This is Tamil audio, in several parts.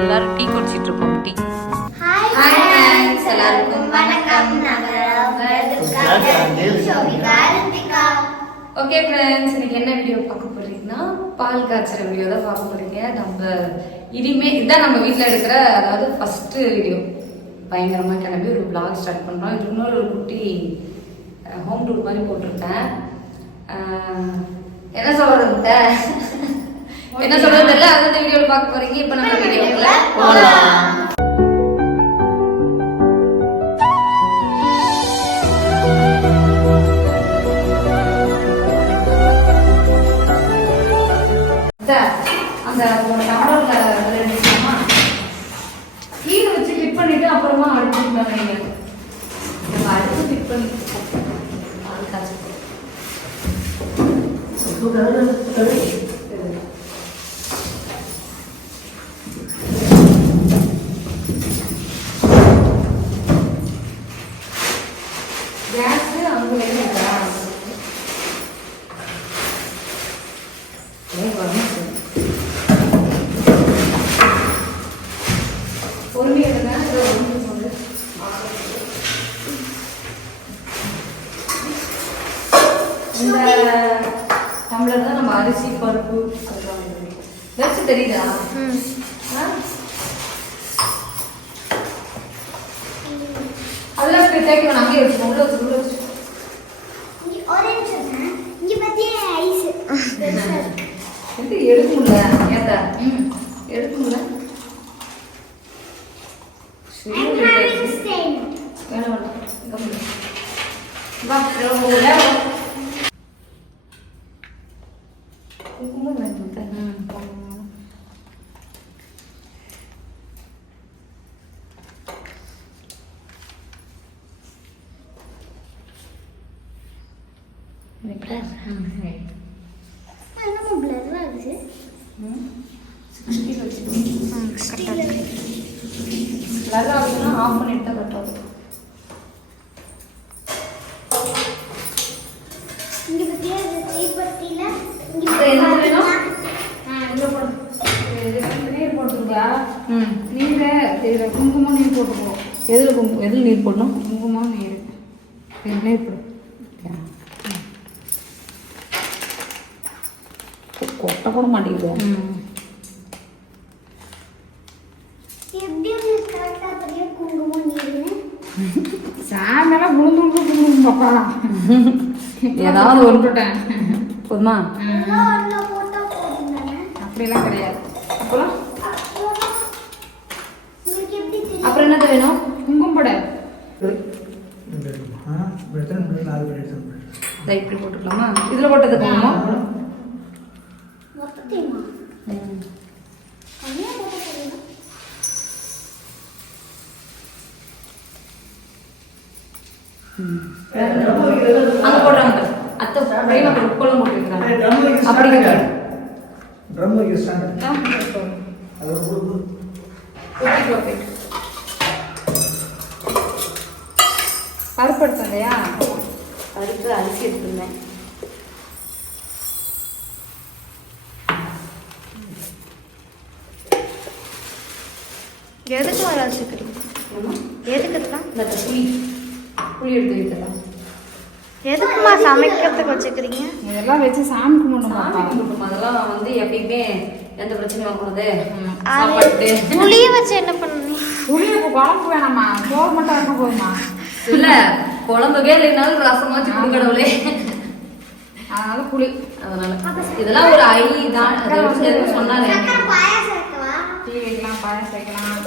எல்லாரும் டீ குடிச்சிட்டு இருக்கோம். டீ. ஓகே ஃப்ரெண்ட்ஸ், இன்னைக்கு என்ன வீடியோ பார்க்க போறீங்கன்னா பால் காய்ச்சற வீடியோ தான் பார்க்க போறீங்க. நம்ம இனிமே இதான் நம்ம வீட்டில் எடுக்கிற, அதாவது ஃபர்ஸ்ட் வீடியோ. பயங்கரமா கிளம்பி ஒரு vlog ஸ்டார்ட் பண்றோம். இது இன்னொரு ஒரு குட்டி ஹோம் டூர் மாதிரி போட்டிருக்கேன். என்ன சொல்றது என்ன சொல்றது தெரியல. அந்த வீடியோவில் பார்க்க போறீங்க. இப்போ நம்ம வீடியோக்குள்ள போகலாம். அந்த டம்ளர்ல ரெண்டுமா கீழே வச்சு ஃபிட் பண்ணிட்டு அப்புறமா அடுத்து பண்ணுவீங்க. நம்ம அடுத்து ஃபிட் பண்ணி பால் காய்ச்சி கேஸ் அங்கே இருக்கா இந்த டம்ளர் தான் நம்ம அரிசி பருப்பு அதெல்லாம் வச்சு தெரியுதா? அதெல்லாம் தேய்க்க வேணாம், அங்கேயே வச்சுக்கோ. உள்ள வச்சு எடுக்க முடியல. ஏத்தா எடுக்க முடியல. ஆஃப் பண்ணிட்டு கட்டாது. குங்குமம் நீர் போட்டுருவோம். எதில் நீர் போடணும்? குங்குமம் நீர் நீர் போடும். கொட்டை கூட மாட்டேங்குது. சாயந்தரம் குழுந்து குழுந்து பாப்பா ஏதாவது ஒன்றுட்டேன் போதுமா? அப்படிலாம் கிடையாது. அப்புறம் அப்புறம் என்னது வேணும்? குங்குமம் போட இப்படி போட்டுக்கலாமா? இதுல போட்டது குங்குமம் அங்க போடுறாங்க. அத்தை உப்பெல்லாம் போட்டுருக்காங்க. அப்படி பருப்பு எடுத்தேன் இல்லையா? பருப்பு அரிசி எடுத்துருந்தேன். எதுக்கு வர வச்சுக்கிறீங்க? எதுக்கு தான் இந்த புளி எடுத்து வைக்கலாம். எதுக்குமா சமைக்கிறதுக்கு வச்சுக்கிறீங்க? இதெல்லாம் வச்சு சாமி கும்பிடணும். அதெல்லாம் வந்து எப்பயுமே எந்த பிரச்சனையும் வரக்கூடாது. சாப்பாட்டு புளிய வச்சு என்ன பண்ணுவீங்க? புளி குழம்பு வேணாமா? சோறு மட்டும் இருக்க போதுமா? இல்ல குழம்புக்கே இல்லைனாலும் ரசம் வச்சு குடிக்கடவுளே. அதனால புளி. அதனால இதெல்லாம் ஒரு ஐ தான் சொன்னாரு. டீ வைக்கலாம், பாயாசம் வைக்கலாம்.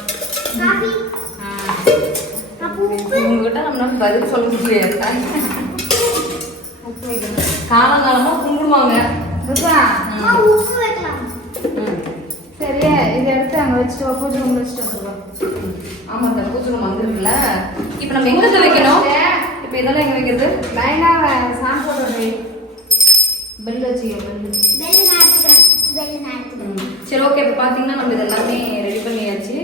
உங்ககிட்ட நம்ம பதில் சொல்ல முடியாது. உப்பு வைக்கணும். காலங்காலமா கும்பிடுவாங்க. சரி, இதை எடுத்து அங்கே வச்சுட்டு பூஜை ரூம் வச்சுட்டு வந்துடுவோம். ஆமா, இந்த பூஜை ரூம் வந்துருக்குல்ல. இப்போ நம்ம எங்க வைக்கணும்? இப்போ இதெல்லாம் எங்க வைக்கிறது? லைனா சாமி போடுறது. பெல் வச்சு சரி, ஓகே. இப்போ பார்த்தீங்கன்னா நம்ம இதெல்லாமே ரெடி பண்ணியாச்சு.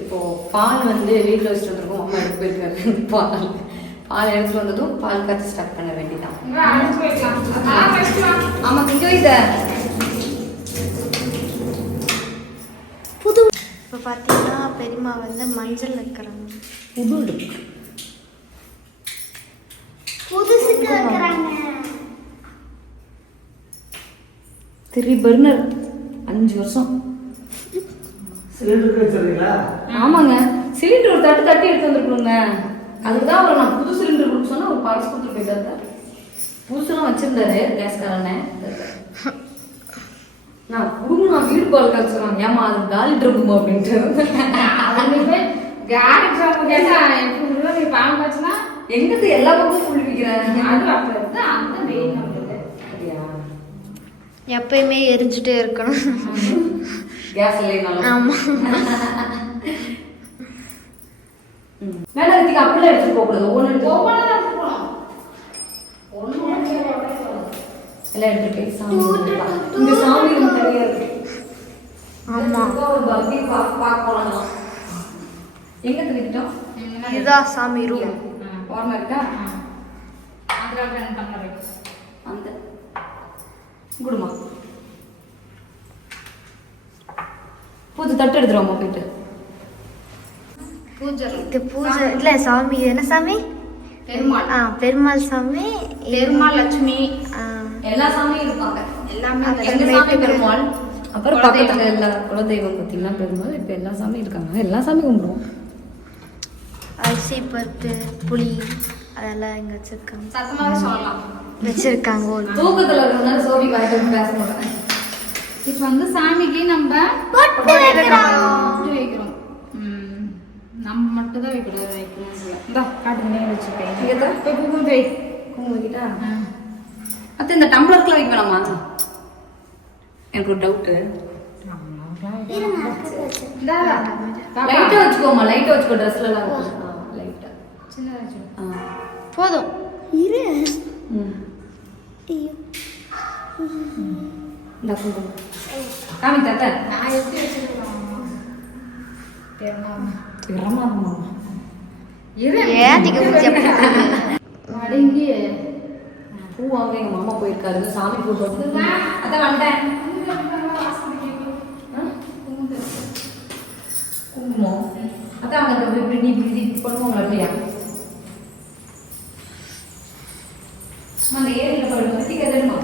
இப்போ பால் வந்து வீட்டில் வச்சுட்டு வந்துருக்கோம். அம்மா எடுத்து போயிருக்காரு. பால் எடுத்துட்டு வந்ததும் பால் காய்ச்சி ஸ்டார்ட் பண்ண வேண்டியதான். ஆமா, இங்க வைத்த இப்போ பார்த்தீங்கன்னா பெரியம்மா வந்து மஞ்சள் வைக்கிறாங்க. புதுசுக்கு வைக்கிறாங்க. 3 பர்னர் 5 வருஷம். சிலிண்டருக்கு வச்சிருக்கீங்களா? ஆமாங்க, சிலிண்டர் ஒரு தட்டி எடுத்து வந்துருக்கணுங்க. அதுக்கு தான் அவர் நான் புது சிலிண்டர் கொடுக்க சொன்னா ஒரு பாக்ஸ் கொடுத்து போயிட்டாரு. புதுசுலாம் வச்சிருந்தாரு கேஸ்காரண்ணே. நான் குடும்பம் நான் வீடு பால் காய்ச்சுறாங்க. ஏமா அது காலி ட்ரப்புமா அப்படின்ட்டு காலி ட்ரப்பு கேட்டா எப்படி நீ பால் காய்ச்சினா எங்கிட்ட எல்லா பக்கமும் ஃபுல் விற்கிறேன். அது அப்ப இருந்து அந்த மெயின் நம்மளுக்கு அப்படியா? எப்பயுமே எரிஞ்சுட்டே இருக்கணும். கேஸ் இல்லைனாலும் ஆமாம். வேணா இதுக்கு அப்படிலாம் எடுத்துட்டு போக கூடாது. ஒவ்வொன்று எல்லாம் எடுத்துட்டு போய் சாமி கும்பிடலாம். இந்த சாமி ரொம்ப தனியா இருக்கு. ஆமாம். ஒரு பக்தி பார்க்க போலாம். எங்க தூக்கிட்டோம்? இதுதான் சாமி ரூம். ஓரமா இருக்கா? அதுல பண்ண அந்த குடுமா பூஜை தட்டு எடுத்துருவோமா போயிட்டு. பூஜை இது பூஜை இல்லை சாமி. என்ன சாமி? பெருமாள். பெருமாள் சாமி. பெருமாள் லட்சுமி எல்லா சாமியும் இருப்பாங்க. எல்லாமே எங்க சாமி பெருமாள், அப்புறம் பக்கத்துல எல்லா குலதெய்வம் பார்த்தீங்கன்னா பெருமாள். இப்ப எல்லா சாமியும் இருக்காங்க. எல்லா சாமியும் கும்பிடுவோம். அரிசி பருப்பு புளி அதெல்லாம் இங்கே வச்சுருக்காங்க. சத்தமாவே சொல்லலாம். வச்சுருக்காங்க. தூக்கத்துல இருக்கிறதுனால சோபி வாய்ட்டு பேச மாட்டேன். இப்போ வந்து சாமிக்கு நம்ம பொட்டு வைக்கிறோம். பொட்டு வைக்கிறோம். நம்ம மட்டும் தான் வைக்கணும். இந்த காட்டு நேரம் வச்சுருக்கேன். போய் குங்குமம் வை. குங்குமம் வைக்கிட்டா? அத்தை இந்த டம்ளருக்குலாம் வைக்க வேணாமா? எனக்கு ஒரு டவுட்டு. லைட்டா வச்சுக்கோமா, லைட்டா வச்சுக்கோ. ட்ரெஸ்ல எல்லாம் லைட்டா சின்னதாக வச்சுக்கோ. போதும். இரு. இந்த குங்குமம் காமி தாத்தா. நான் எப்படி வச்சுருக்கேன் பிரமாதமா இரு. ஏத்திக்க பூஜை அப்படி. அடங்கி பூ வாங்க எங்க மாமா போயிருக்காரு. சாமி பூ போட்டு அதான் வந்துட்டேன். குங்குமம் அதான் அவங்க இப்படி நீ இப்படி பண்ணுவாங்க அப்படியா? அந்த ஏரியில படுத்தி கதடுமா?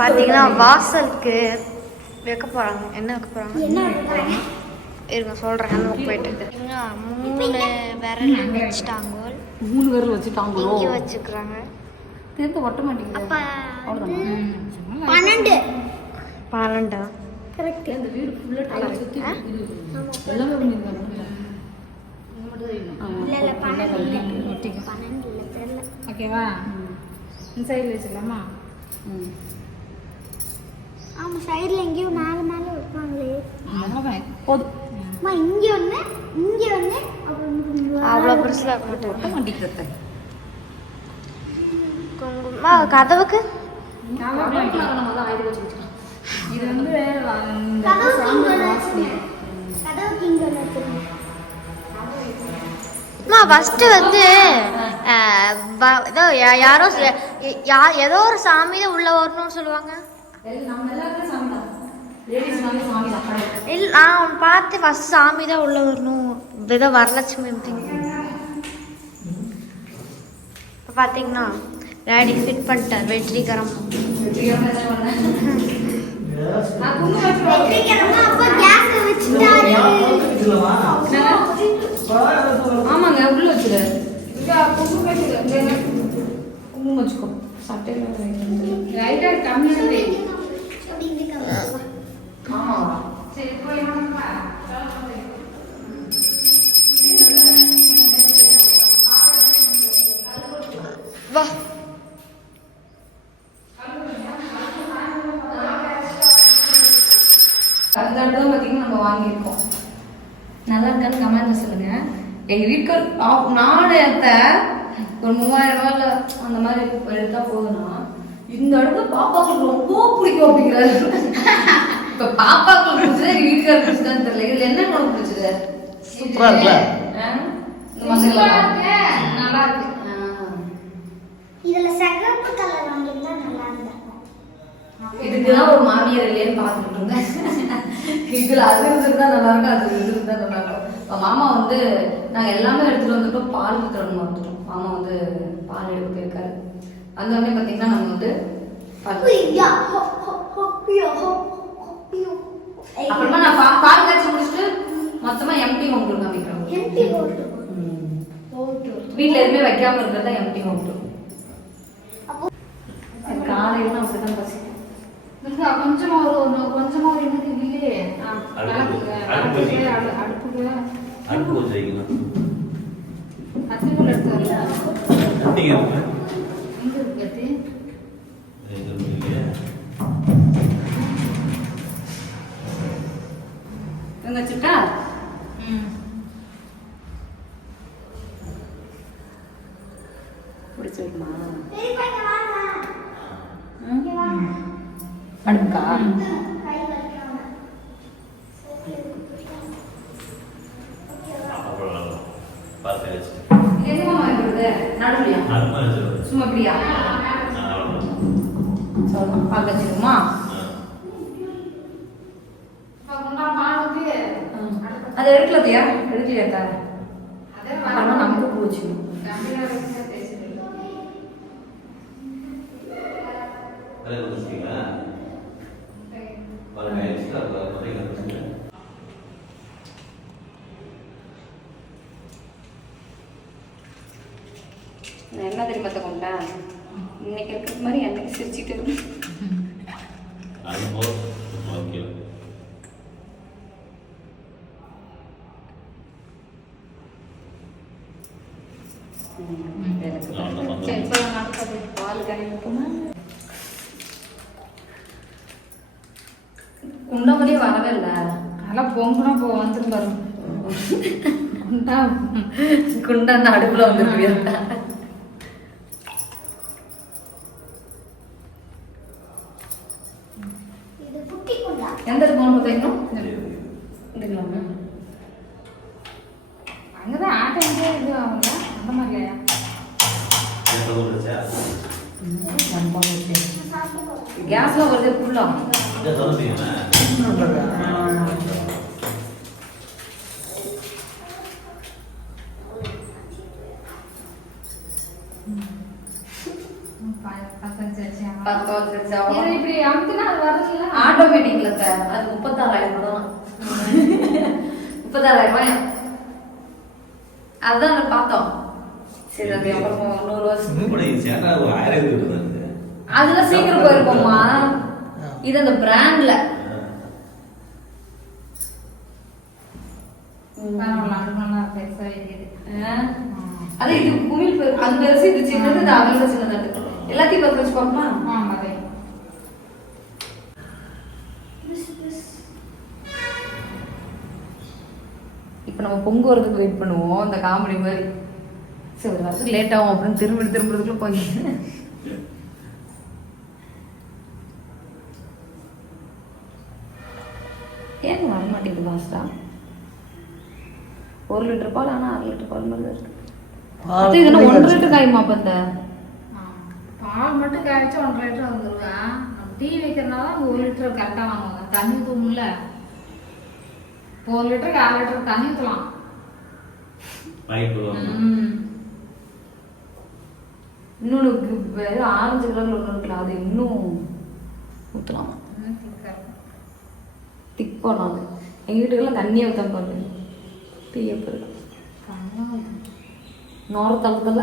பார்த்தீங்கன்னா வாசலுக்கு வைக்க போகிறாங்க. என்ன வைக்க போகிறாங்க? என்ன வைக்கிறாங்க? இருங்க சொல்கிறேன். நமக்கு போயிட்டு 3 விரல் வச்சுட்டாங்க. 3 விரல் வச்சுட்டாங்களோ? இங்கே வச்சுக்கிறாங்க. தேர்த்து ஒட்ட மாட்டேங்குது. அப்ப அவ்வளோதான். 12. 12. கரெக்ட். இந்த வீடு ஃபுல்லா டைல்ஸ் சுத்தி எல்லாமே பண்ணிருக்காங்க. இல்ல இல்ல 12 இல்ல. 12 இல்ல தெரியல. ஓகேவா? இந்த சைடில் வச்சுக்கலாமா? ஆமா சைடுல எங்கேயோ மேல மேல வைப்பாங்களே. போதும். அம்மா இங்க ஒண்ணு அப்புறம் அவ்வளோ பெருசில் வைக்க மாட்டாங்க. ஒட்ட மாட்டேங்குது. குங்குமமா கதவுக்கு நம்ம தான் ஆயுத வச்சு வச்சுக்கலாம். இது வந்து இந்த கதவுக்கு சாமி இங்க வாசனை. வச்சிருக்கேன். அம்மா ஃபஸ்ட்டு வந்து ஏதோ யாரோ ஏதோ ஒரு சாமி தான் உள்ள வரணும்னு சொல்லுவாங்க. நம்ம எல்லாருமே சாமி தான். லேடிஸ் நாமே சாமி தான். இல்லை நான் பார்த்து ஃபஸ்ட் சாமி தான் உள்ள வரணும். ஏதோ வரலட்சுமி இப்போ பார்த்தீங்கன்னா டேடி ஃபிட் பண்ணிட்டார் வெற்றிகரம். வெற்றிகரமா அப்ப கேஸ் வச்சிட்டாரு. ஆமாங்க உள்ள வச்சுரு. குங்குமம் குங்குமம் வச்சுக்கோ. சட்டையில லைட்டாக கம்மியாக வை. ஆமா சரி போய் வா. அந்த தான் பார்த்தீங்கன்னா நம்ம வாங்கியிருக்கோம். நல்லா இருக்கான்னு கமெண்ட்ல சொல்லுங்க. எங்க வீட்டுக்கு நாணயத்தை ஒரு 3000 ரூபாயில அந்த மாதிரி எடுத்தா போதுன்னா இந்த இடத்துல பாப்பாவுக்கு ரொம்ப பிடிக்கும் அப்படிங்கிறாரு. இப்ப பாப்பாவுக்கு பிடிச்சது எங்க வீட்டுக்காரர் பிடிச்சதான்னு தெரியல. இதுல என்ன உனக்கு பிடிச்சது? சூப்பரா இருக்குல்ல? இந்த மசாலா நல்லா இருக்கு. இதுல சிகப்பு கலர் வாங்கியிருந்தா நல்லா இருந்திருக்கும். இதுக்குதான் ஒரு மாமியார் இல்லையான்னு பார்த்துட்டு இருந்தேன். இதுல அது இருந்துட்டு தான் நல்லா இருக்கும், அது இருந்துட்டு தான் நல்லா இருக்கும். இப்போ மாமா வந்து நாங்கள் எல்லாமே எடுத்துட்டு வந்துட்டோம், பால் ஊற்றுறோம்னு வந்துட்டோம். மாமா வந்து பால் எடுக்க போயிருக்காரு. வந்தோடனே பார்த்தீங்கன்னா நம்ம வந்து அப்புறமா நான் பால் காய்ச்சி முடிச்சுட்டு மொத்தமா எம்டி ஹோம் டூர் காமிக்கிறோம். வீட்டில் எதுவுமே வைக்காம இருக்கிறதா எம்டி ஹோம் டூர். காலையில அப்படிதான் பசி. கொஞ்சமா ஒரு இன்னும் இல்லையே. அடுப்புக்கு அத்திப்பூல் எடுத்து வச்சுட்டா பிடிச்சிருக்குமா அடுப்புக்கா? சும்மா இப்படியா சொல்லலாம் பால் வச்சுக்குமா? அது எடுக்கலையா? எடுக்கலையா? அதெல்லாம் நமக்கு போச்சு. என்ன தெரியுமா கொண்டா இன்னைக்கு இருக்கிற மாதிரி அன்னைக்கு சிரிச்சுட்டு பால் கழிவுமா குண்டா மாதிரியே வரவே இல்லை. அதெல்லாம் பொங்குனா போ வந்துடும் பாரு. குண்டா அந்த அடுப்புல வந்துருக்கியா? எந்த போன பார்க்கணும் இதுங்களாமா? அங்கதான் ஆட்டை எங்கே இது ஆகுங்களா அந்த மாதிரியா? கேஸ்ல வருது ஃபுல்லா. ஆட்டோமேட்டிக்ல அது 36,000 தான். 36,000 அதுதான் பார்த்தோம். சரி அது அப்புறம் 100 வருஷம் அதெல்லாம் சீக்கிரம் போயிருப்போம்மா. இது அந்த பிராண்ட்ல அது இது குமிழ் அது பெருசு, இது சின்னது, இது அகல சின்னது. எல்லாத்தையும் பத்து வச்சுக்கோமா? இப்ப நம்ம பொங்கு வரதுக்கு வெயிட் பண்ணுவோம். இந்த காமெடி மாதிரி சரி ஒரு வரதுக்கு லேட் ஆகும் அப்படின்னு திரும்புறதுக்குள்ள போய் ஏங்க வர மாட்டேங்குது பாஸ்டா. 1 லிட்டர் பால் ஆனா 6 லிட்டர் பால் மாதிரி இருக்கு. அது இதுனா 1 லிட்டர் காயுமா? அப்ப இந்த பால் மட்டும் காய்ச்சா 1 லிட்டர் வந்துருவேன். டீ வைக்கிறனால 1 லிட்டர் கரெக்டா வாங்குவாங்க. தண்ணி ஊற்றும்ல 1 லிட்டருக்கு 6 லிட்டர் தண்ணி ஊற்றலாம். இன்னொன்று ஆரஞ்சு கலர்ல ஒன்று இருக்குல்ல, அது இன்னும் ஊற்றலாம். திக் பண்ணாது. எங்கள் வீட்டுக்கெல்லாம் தண்ணியை ஊற்ற பாருங்க. டீயை பாருங்க நோர தளத்துல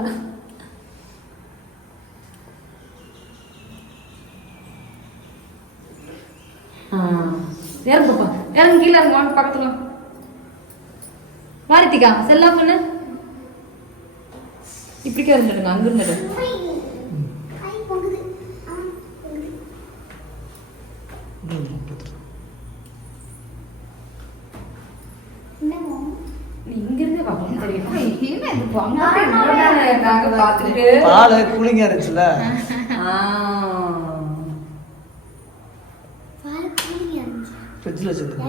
இறங்குப்பா, இறங்கு கீழே இறங்கு. வாங்க பக்கத்துல வாரித்திக்கா செல்லா பண்ணு. இப்படிக்கே இருந்துடுங்க, அங்க இருந்துடு. இங்கிருந்தே பார்க்கணும் தெரியுமா? என்ன இது பார்த்துட்டு பால் கூலிங்கா இருந்துச்சுல. ஃப்ரிட்ஜ்ல வச்சிருக்கேன்.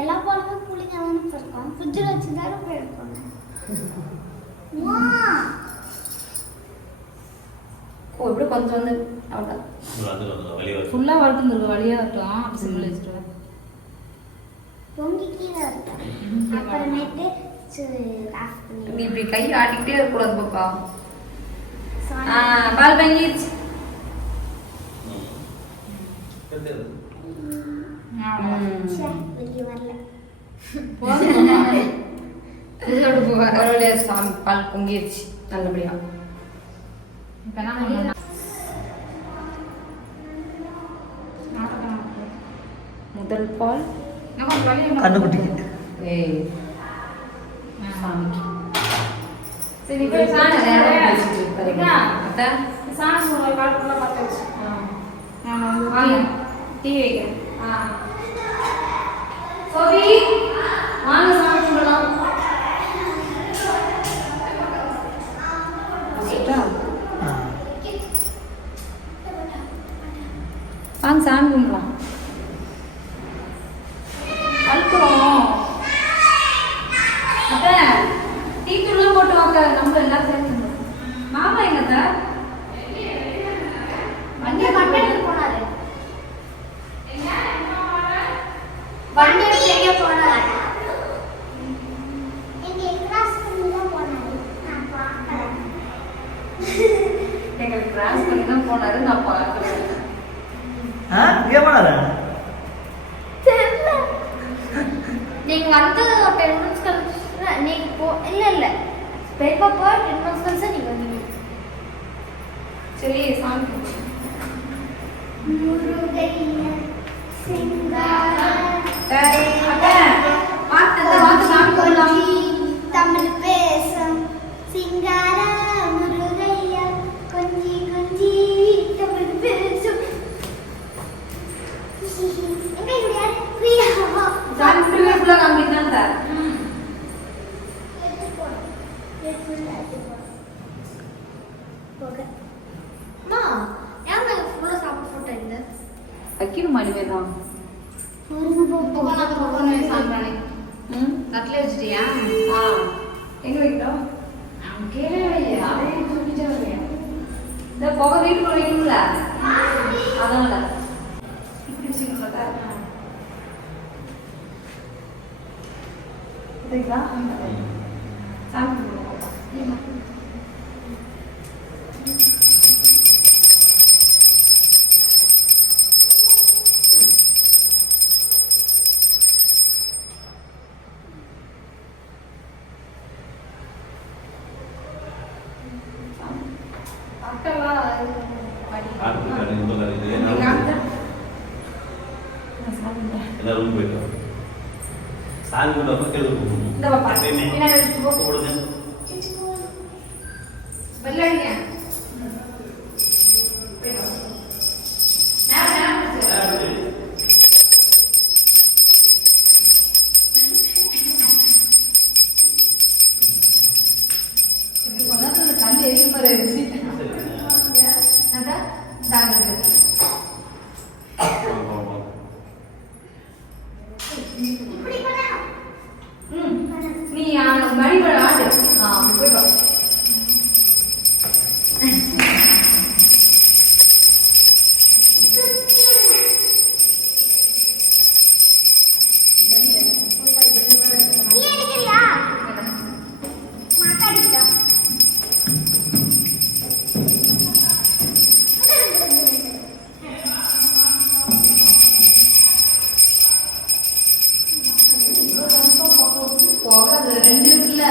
எல்லா பாலுமே கூலிங்கா தான் இருக்கும். ஃப்ரிட்ஜ்ல வச்சிருந்தா போயிருக்கும். ஓ இப்படி கொஞ்சம் வந்து அவ்வளோதான் ஃபுல்லாக வளர்த்துங்க வழியாக வரட்டும். சிம்மில் வச்சுருவேன். பொங்கி கீழே வைப்பேன். அப்புறமேட்டு ஆஃப் நீ பண்ணி இப்படி கை ஆட்டிக்கிட்டே இருக்கக்கூடாது பாப்பா. பால் வாங்கிடுச்சு. வெளியே வரல. இதோட போவார். ஒருவேளை சாமி பால் பொங்கிடுச்சு நல்லபடியா. இப்ப என்ன பண்ணலாம்? முதல் பால் கண்ணுக்குட்டிக்கு. ஏய் சாமிக்கு. சரி போய் சாமி நேரா பேசிட்டு இருக்கீங்க. அத்தை சாமி ஒரு காலத்துல பார்த்தாச்சு. நான் வந்து வாங்க. டீ வைக்கிறேன். சோபி வாங்க சாமி கும்பிடலாம். வாங்க சாமி கும்பிடலாம். அழுக்குறோம். அத்தை டீ தூள்லாம் போட்டு வாங்க. நம்ம எல்லாம் சேர்ந்து மாமா எங்கத்த வண்டியை மட்டும் எடுத்து போனாரு. வண்டி எடுத்து எங்கே போனாரு? எங்க கிராஸ் பண்ணி தான் போனாரு. நான் பார்க்கல. எங்களுக்கு கிராஸ் பண்ணி தான் போனாரு. நான் பார்க்கல. ஏன் பண்ணாத? தெரியல. நீங்க வந்து 10 minutes கழிச்சு நீங்க போ இல்ல பெரியப்பா போய் 10 minutes கழிச்சு நீங்க வந்தீங்க. சரி சாமி கும்பிடு. முருகையா சிங்கார தமிழ் பேசும் சிங்கார முருகையா கொஞ்சி கொஞ்சி தமிழ் பேசும். எங்க இது யாரு? பிரியா. அம்மா யாங்க ஃபுல்லா சாப்பிட்டு போட்டோ இந்த வைக்கணும் மணிவேதான். சாம்பிராணி தட்டில் வச்சுட்டியா? எங்க வைக்கிறோம்? அவன் கீழே அதையே தூக்கிட்டே வரலையா? இந்த புகை வீட்டுக்குள்ள வைக்கணும்ல அதனால இப்படி வச்சுக்கோங்க. சரிங்களா? சாமி கும்பிடுவோம். இந்த பாப்பா என்ன வச்சுட்டு போ. வெள்ளடிங்க. கண் எரியும் மாதிரி இருந்துச்சு. நீ மணி ஆடு போயிட்டு நீ எடுக்கறியா? மாட்டா எடுத்தா. போக 2 இருக்குல்ல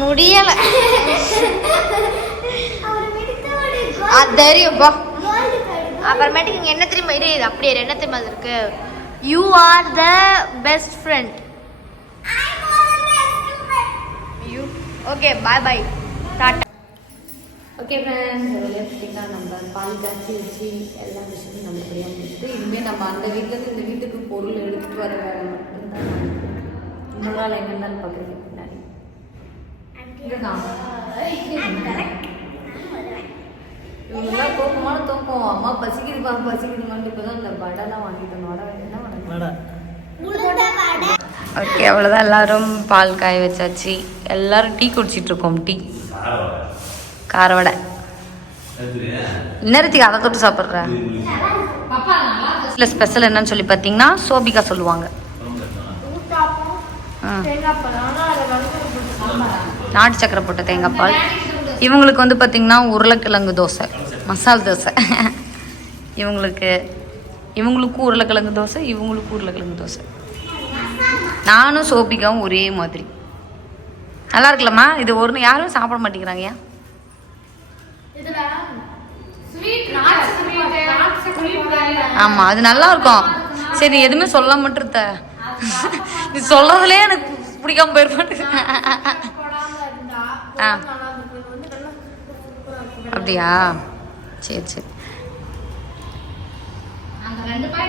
முடியல அப்புறமேட்டுக்கு அது தெரியும்ப்பா கோல்டு கார்டு அப்புறமேட்டுக்கு இங்க என்ன தெரியுமா இது அப்படியே என்ன தெரியுமா அது இருக்கு you are the best friend you okay bye bye tata okay friends பார்த்தீங்கன்னா நம்ம பால் காய்ச்சி வச்சு எல்லா விஷயமும் நல்லபடியாக முடிச்சுட்டு இனிமேல் நம்ம அந்த வீட்டிலேருந்து இந்த வீட்டுக்கு பொருள் எடுத்துகிட்டு வர வேலை மட்டும்தான் இன்னொரு நாள் எங்கே இருந்தாலும் பார்க்குறீங்க பின்னாடி இவங்கெல்லாம் தூக்கமான தூக்கம் அம்மா பசிக்குதுப்பா பசிக்குதுமான்னு இப்போ தான் இந்த வடைலாம் வாங்கிட்டு வட என்ன வடை வடை. உளுந்த வடை ஓகே அவ்வளோதான் எல்லாரும் பால் காய வச்சாச்சு எல்லாரும் டீ குடிச்சிட்டு இருக்கோம் டீ கார வடை நேரத்துக்கு அதை தொட்டு சாப்பிட்ற பாப்பா நல்லா இருக்கு. இல்லை ஸ்பெஷல் என்னன்னு சொல்லி பார்த்தீங்கன்னா சோபிகா சொல்லுவாங்க தேங்காய் பழம் ஆனால் அதை வந்து நாட்டு சக்கரை போட்ட தேங்காய் பால் இவங்களுக்கு வந்து பார்த்தீங்கன்னா உருளைக்கிழங்கு தோசை மசால் தோசை இவங்களுக்கும் உருளைக்கிழங்கு தோசை இவங்களுக்கும் உருளைக்கிழங்கு தோசை நானும் சோபிகாவும் ஒரே மாதிரி நல்லா இருக்குல்லம்மா இது ஒரு யாரும் சாப்பிட மாட்டேங்கிறாங்க ஏன் இதுல ஸ்வீட் நாட்டு ஸ்வீட் ஆமாம் அது நல்லா இருக்கும் சரி நீ எதுவுமே சொல்ல மட்டும் இருந்த நீ சொல்றதுலேயே எனக்கு பிடிக்காம போயிருப்பாட்டு போடாம இருந்தா ஆ நல்லா இருக்கும் வந்து நல்லா சூப்பரா இருக்கும் அப்படியா சரி சரி அந்த 2 பாயிண்ட்